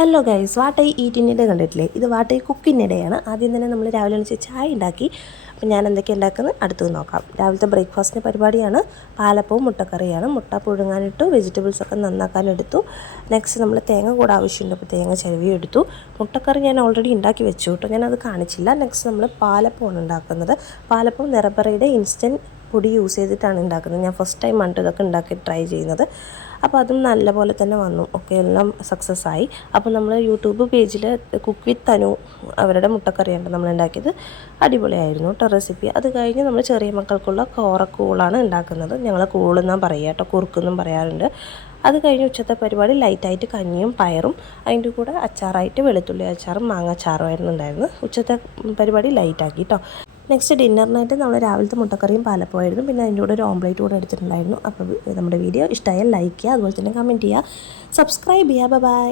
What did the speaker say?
Hello guys, വാട്ടൈ ഈറ്റിൻ്റെ കണ്ടിട്ടില്ലേ? ഇത് വാട്ടൈ കുക്കിനിടെയാണ്. ആദ്യം തന്നെ നമ്മൾ രാവിലെ എണീച്ച് ചായ ഉണ്ടാക്കി. അപ്പോൾ ഞാൻ എന്തൊക്കെ ഉണ്ടാക്കുന്നത് അടുത്തത് നോക്കാം. രാവിലത്തെ ബ്രേക്ക്ഫാസ്റ്റിൻ്റെ പരിപാടിയാണ്. പാലപ്പവും മുട്ടക്കറിയാണ്. മുട്ട പുഴുങ്ങാനിട്ടു, വെജിറ്റബിൾസൊക്കെ നന്നാക്കാനെടുത്തു. നെക്സ്റ്റ് നമ്മൾ തേങ്ങ കൂടെ ആവശ്യമുണ്ട്, അപ്പോൾ തേങ്ങ ചിരവി എടുത്തു. മുട്ടക്കറി ഞാൻ ഓൾറെഡി ഉണ്ടാക്കി വെച്ചു കേട്ടോ, ഞാനത് കാണിച്ചില്ല. നെക്സ്റ്റ് നമ്മൾ പാലപ്പമാണ് ഉണ്ടാക്കുന്നത്. പാലപ്പം നിറബറയുടെ ഇൻസ്റ്റൻറ്റ് പൊടി യൂസ് ചെയ്തിട്ടാണ് ഉണ്ടാക്കുന്നത്. ഞാൻ ഫസ്റ്റ് ടൈം ആണ് ഇതൊക്കെ ഉണ്ടാക്കി ട്രൈ ചെയ്യുന്നത്. അപ്പോൾ അതും നല്ലപോലെ തന്നെ വന്നു. ഓക്കെ, എല്ലാം സക്സസ് ആയി. അപ്പോൾ നമ്മൾ യൂട്യൂബ് പേജിൽ കുക്ക് വിത്ത് തനു അവരുടെ മുട്ടക്കറിയാണ് നമ്മൾ ഉണ്ടാക്കിയത്. അടിപൊളിയായിരുന്നു കേട്ടോ റെസിപ്പി. അത് കഴിഞ്ഞ് നമ്മൾ ചെറിയ മക്കൾക്കുള്ള കോറക്കൂളാണ് ഉണ്ടാക്കുന്നത്. ഞങ്ങൾ കൂളെന്നാണ് പറയുക കേട്ടോ, കുറുക്കെന്നും പറയാറുണ്ട്. അത് കഴിഞ്ഞ് ഉച്ചത്തെ പരിപാടി ലൈറ്റായിട്ട് കഞ്ഞിയും പയറും, അതിൻ്റെ കൂടെ അച്ചാറായിട്ട് വെളുത്തുള്ളി അച്ചാറും മാങ്ങ അച്ചാറും ആയിരുന്നു ഉണ്ടായിരുന്നത്. ഉച്ചത്തെ പരിപാടി ലൈറ്റാക്കി കേട്ടോ. നെക്സ്റ്റ് ഡിന്നറിനായിട്ട് നമ്മൾ രാവിലത്തെ മുട്ടക്കറിയും പാലപ്പമായിരുന്നു. പിന്നെ അതിൻ്റെ കൂടെ ഒരു ഓംപ്ലേറ്റ് കൂടെ എടുത്തിട്ടുണ്ടായിരുന്നു. അപ്പോൾ നമ്മുടെ വീഡിയോ ഇഷ്ടമായാൽ ലൈക്ക് ചെയ്യുക, അതുപോലെ തന്നെ കമൻറ്റ് ചെയ്യുക, സബ്സ്ക്രൈബ് ചെയ്യുക. ബൈ.